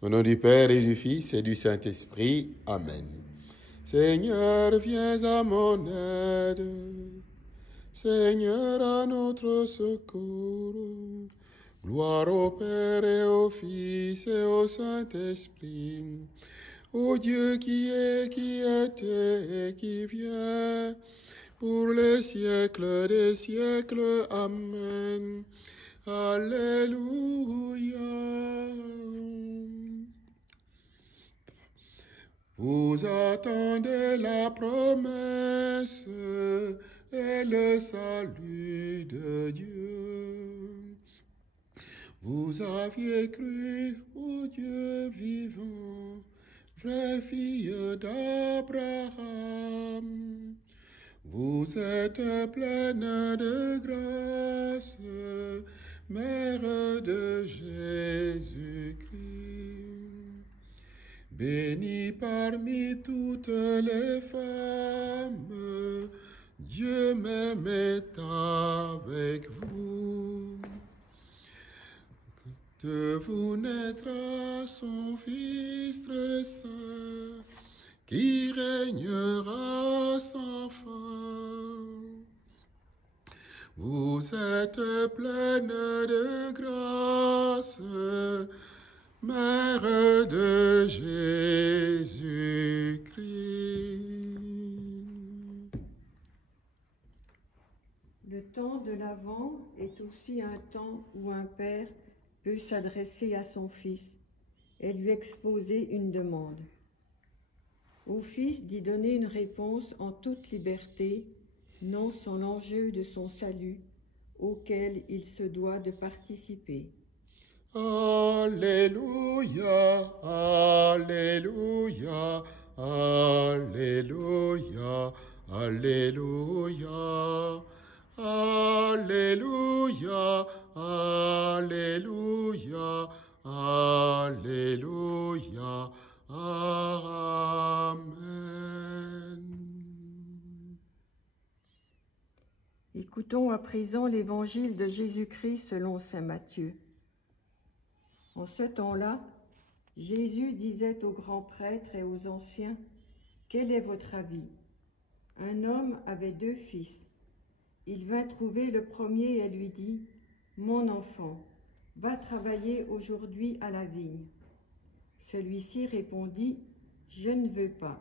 Au nom du Père et du Fils et du Saint-Esprit. Amen. Seigneur, viens à mon aide. Seigneur, à notre secours. Gloire au Père et au Fils et au Saint-Esprit. Ô Dieu qui est, qui était et qui vient, pour les siècles des siècles. Amen. Alléluia. Vous attendez la promesse et le salut de Dieu. Vous aviez cru au Dieu vivant, vraie fille d'Abraham. Vous êtes pleine de grâce, Mère de Jésus-Christ. Bénie parmi toutes les femmes, Dieu même est avec vous. De vous naîtra son Fils très saint, qui régnera sans fin. Vous êtes pleine de grâce, Mère de Jésus-Christ. Le temps de l'Avent est aussi un temps où un père peut s'adresser à son fils et lui exposer une demande. Au fils d'y donner une réponse en toute liberté, non sans l'enjeu de son salut, auquel il se doit de participer. Alléluia, Alléluia, Alléluia, Alléluia, Alléluia, Alléluia, Alléluia, Amen. Écoutons à présent l'évangile de Jésus-Christ selon saint Matthieu. En ce temps-là, Jésus disait aux grands prêtres et aux anciens, « Quel est votre avis ? Un homme avait 2 fils. Il vint trouver le premier et lui dit, « Mon enfant, va travailler aujourd'hui à la vigne. » Celui-ci répondit, « Je ne veux pas. »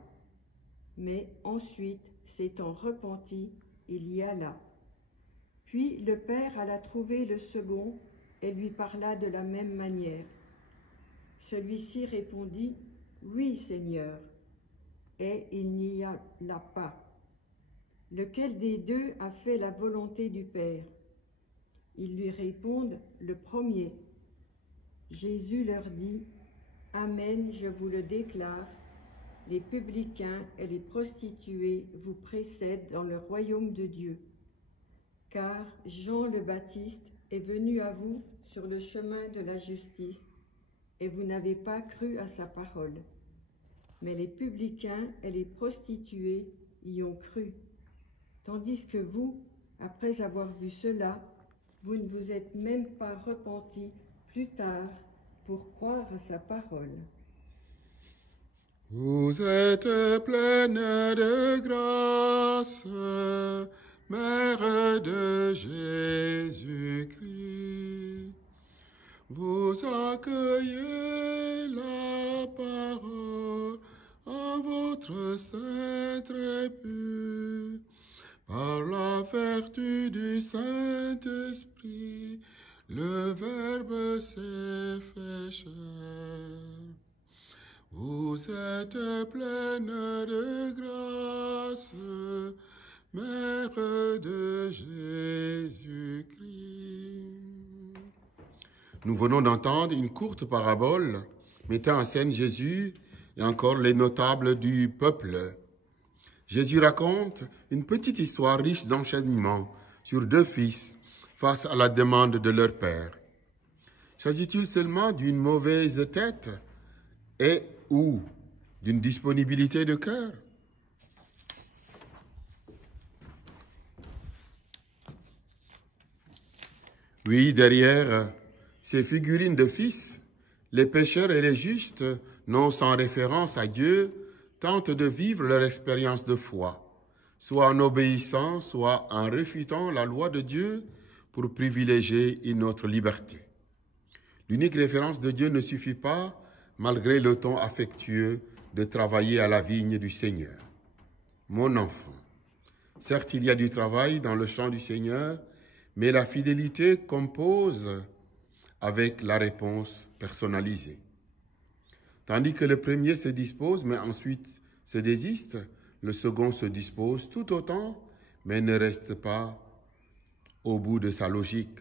Mais ensuite, s'étant repenti, il y alla. Puis le père alla trouver le second et lui parla de la même manière. Celui-ci répondit, « Oui, Seigneur. » Et il n'y alla pas. Lequel des 2 a fait la volonté du Père? Ils lui répondent, « Le premier. » Jésus leur dit, « Amen, je vous le déclare, les publicains et les prostituées vous précèdent dans le royaume de Dieu. Car Jean le Baptiste est venu à vous sur le chemin de la justice, et vous n'avez pas cru à sa parole. Mais les publicains et les prostituées y ont cru. Tandis que vous, après avoir vu cela, vous ne vous êtes même pas repentis plus tard pour croire à sa parole. » Vous êtes pleine de grâce, Mère de Jésus-Christ. Vous accueillez la parole en votre saint trépu. Par la vertu du Saint-Esprit, le Verbe s'est fait chair. Vous êtes pleine de grâce, Mère de Jésus-Christ. Nous venons d'entendre une courte parabole mettant en scène Jésus et encore les notables du peuple. Jésus raconte une petite histoire riche d'enchaînements sur 2 fils face à la demande de leur père. S'agit-il seulement d'une mauvaise tête et ou d'une disponibilité de cœur? Oui, derrière ces figurines de fils, les pécheurs et les justes, non sans référence à Dieu, tentent de vivre leur expérience de foi, soit en obéissant, soit en refutant la loi de Dieu pour privilégier une autre liberté. L'unique référence de Dieu ne suffit pas, malgré le ton affectueux, de travailler à la vigne du Seigneur. Mon enfant, certes il y a du travail dans le champ du Seigneur, mais la fidélité compose avec la réponse personnalisée. Tandis que le premier se dispose, mais ensuite se désiste, le second se dispose tout autant, mais ne reste pas au bout de sa logique.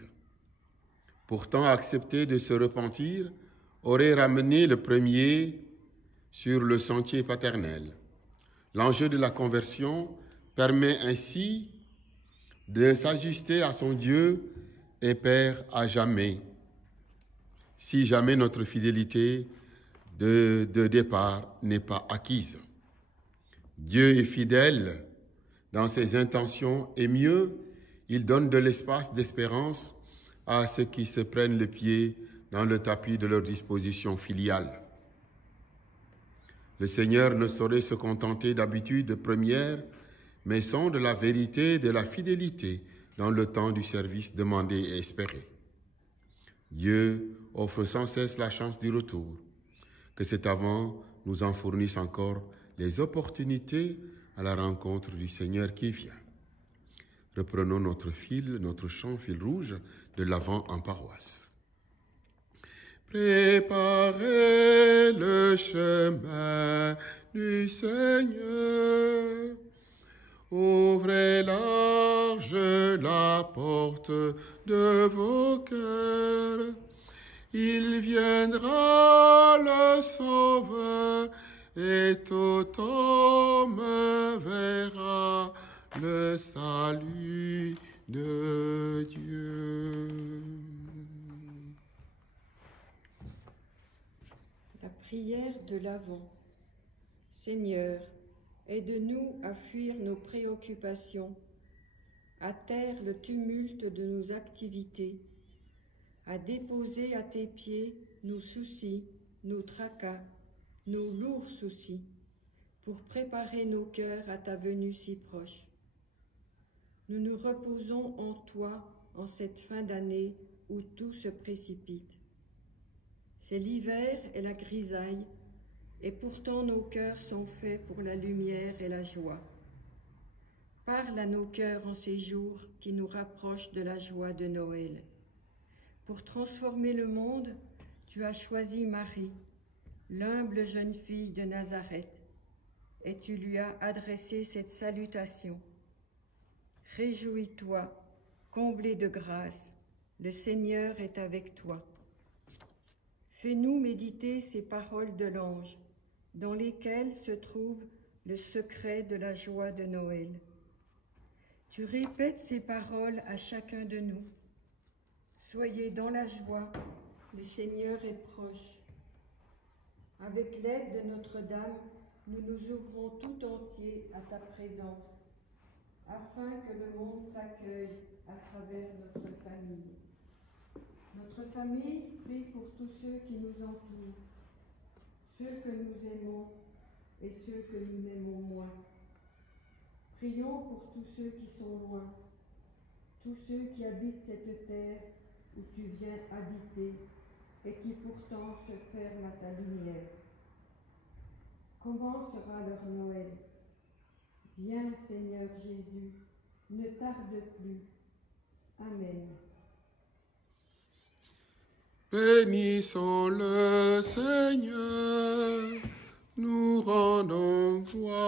Pourtant, accepter de se repentir aurait ramené le premier sur le sentier paternel. L'enjeu de la conversion permet ainsi de s'ajuster à son Dieu et Père à jamais, si jamais notre fidélité de départ n'est pas acquise. Dieu est fidèle dans ses intentions et mieux, il donne de l'espace d'espérance à ceux qui se prennent le pied dans le tapis de leur disposition filiale. Le Seigneur ne saurait se contenter d'habitudes premières, mais sonde la vérité de la fidélité dans le temps du service demandé et espéré. Dieu offre sans cesse la chance du retour, que cet avant nous en fournisse encore les opportunités à la rencontre du Seigneur qui vient. Reprenons notre chant fil rouge de l'Avent en paroisse. Préparez le chemin du Seigneur, ouvrez large la porte de vos cœurs, il viendra le Sauveur, et tout homme verra le salut de Dieu. La prière de l'Avent. Seigneur, aide-nous à fuir nos préoccupations, à taire le tumulte de nos activités, à déposer à tes pieds nos soucis, nos tracas, nos lourds soucis, pour préparer nos cœurs à ta venue si proche. Nous nous reposons en toi en cette fin d'année où tout se précipite. C'est l'hiver et la grisaille, et pourtant nos cœurs sont faits pour la lumière et la joie. Parle à nos cœurs en ces jours qui nous rapprochent de la joie de Noël. Pour transformer le monde, tu as choisi Marie, l'humble jeune fille de Nazareth, et tu lui as adressé cette salutation. Réjouis-toi, comblé de grâce, le Seigneur est avec toi. Fais-nous méditer ces paroles de l'ange, dans lesquelles se trouve le secret de la joie de Noël. Tu répètes ces paroles à chacun de nous. Soyez dans la joie, le Seigneur est proche. Avec l'aide de Notre-Dame, nous nous ouvrons tout entier à ta présence, afin que le monde t'accueille à travers notre famille. Notre famille prie pour tous ceux qui nous entourent, ceux que nous aimons et ceux que nous aimons moins. Prions pour tous ceux qui sont loin, tous ceux qui habitent cette terre où tu viens habiter et qui pourtant se ferment à ta lumière. Comment sera leur Noël? Viens, Seigneur Jésus, ne tarde plus. Amen. Bénissons le Seigneur, nous rendons gloire